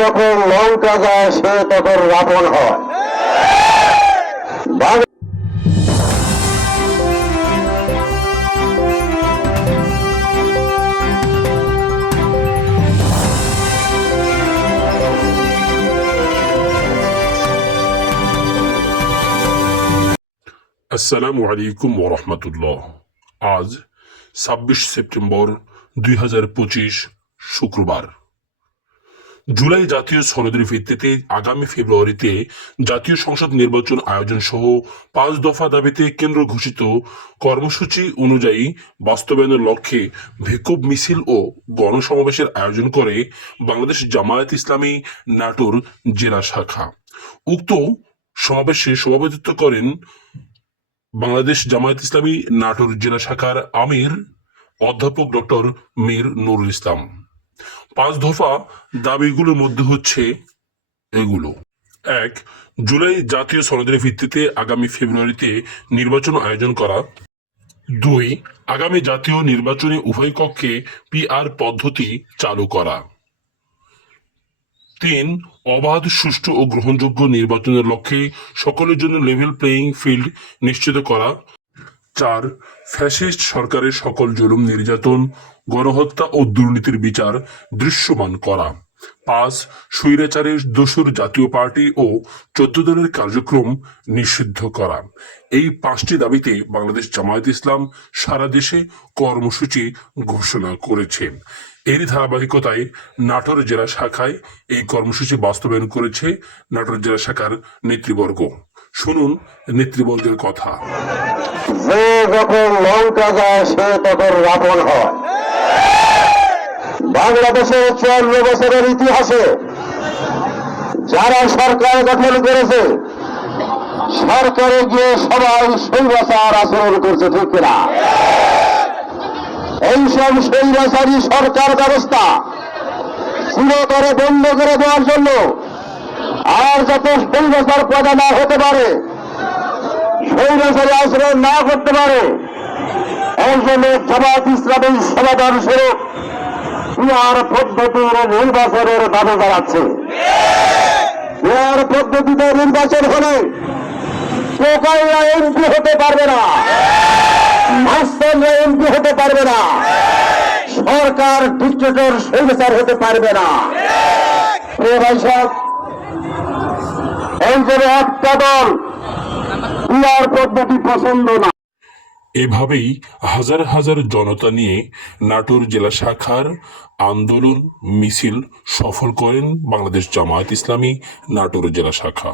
যখন লঙ্কা যায় সে তখন রাবণ হয়। আসসালামু আলাইকুম ওরহমতুল্লাহ আজ ছাব্বিশ সেপ্টেম্বর দুই হাজার পঁচিশ শুক্রবার। জুলাই জাতীয় সনদের ভিত্তিতে আগামী ফেব্রুয়ারিতে জাতীয় সংসদ নির্বাচন আয়োজন সহ পাঁচ দফা দাবিতে কেন্দ্র ঘোষিত কর্মসূচি অনুযায়ী বাস্তবায়নের লক্ষ্যে বিক্ষোভ মিছিল ও গণসমাবেশের আয়োজন করে বাংলাদেশ জামায়াত ইসলামী নাটোর জেলা শাখা। উক্ত সমাবেশে সভাপতিত্ব করেন বাংলাদেশ জামায়াত ইসলামী নাটোর জেলা শাখার আমির অধ্যাপক ডক্টর মীর নুরুল ইসলাম। পাঁচ দফা দাবিগুলোর মধ্যে হচ্ছে এগুলো। এক, জুলাই জাতীয় সনদের ভিত্তিতে আগামী ফেব্রুয়ারিতে নির্বাচন আয়োজন করা। দুই, আগামী জাতীয় নির্বাচনে উভয় কক্ষে পিআর পদ্ধতি চালু করা। তিন, অবাধ, সুষ্ঠু ও গ্রহণযোগ্য নির্বাচনের লক্ষ্যে সকলের জন্য লেভেল প্লেয়িং ফিল্ড নিশ্চিত করা। চার, ফ্যাসিস্ট সরকারের সকল জুলুম, নির্যাতন, গণহত্যা ও দুর্নীতির বিচার দৃশ্যমান করা। পাঁচ, স্বৈরাচারের দোসর জাতীয় পার্টি ও চোদ্দ দলের কার্যক্রম নিষিদ্ধ করা। এই পাঁচটি দাবিতে বাংলাদেশ জামায়াত ইসলাম সারা দেশে কর্মসূচি ঘোষণা করেছে। এরই ধারাবাহিকতায় নাটোর জেলা শাখায় এই কর্মসূচি বাস্তবায়ন করেছে নাটোর জেলা শাখার নেতৃবর্গ। শুনুন নেতৃবর্গের কথা। যে যখন লঙ্কা যায়, সে তখন রাবণ হয়। বাংলাদেশের চুয়ান্ন বছরের ইতিহাসে যারা সরকার গঠন করেছে, সরকারে গিয়ে সবাই স্বৈরাচার আচরণ করছে, ঠিক কিনা? এইসব স্বৈরাচারী সরকার ব্যবস্থা চিরতরে বন্ধ করে দেওয়ার জন্য আর যাতে স্বৈরাচার পদা না হতে পারে, সেই স্বৈরাচারী আচরণ না করতে পারে জামাত ইসলামের সমাধান স্বরূপ পিয়ার পদ্ধতির নির্বাচনের দাবি জানাচ্ছে। পিয়ার পদ্ধতিতে নির্বাচন হলে এমপি হতে পারবে না মাস্টাররা এমপি হতে পারবে না, সরকার ডিক্টেটর স্বৈরাচার হতে পারবে না। ভাই সাহেব একটা দল পদ্ধতি পছন্দ না। এভাবেই হাজার হাজার জনতা নিয়ে নাটোর জেলা শাখার আন্দোলন, মিছিল সফল করেন বাংলাদেশ জামায়াত ইসলামী, নাটোর জেলা শাখা।